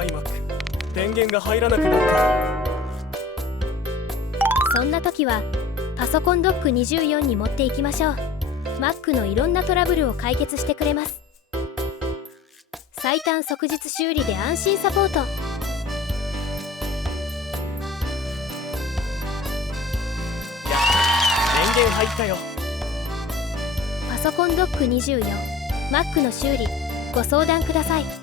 iMac 電源が入らなくなった。そんな時はパソコンドック24に持っていきましょう。 Mac のいろんなトラブルを解決してくれます。最短即日修理で安心サポート。電源入ったよ。パソコンドック24 Mac の修理ご相談ください。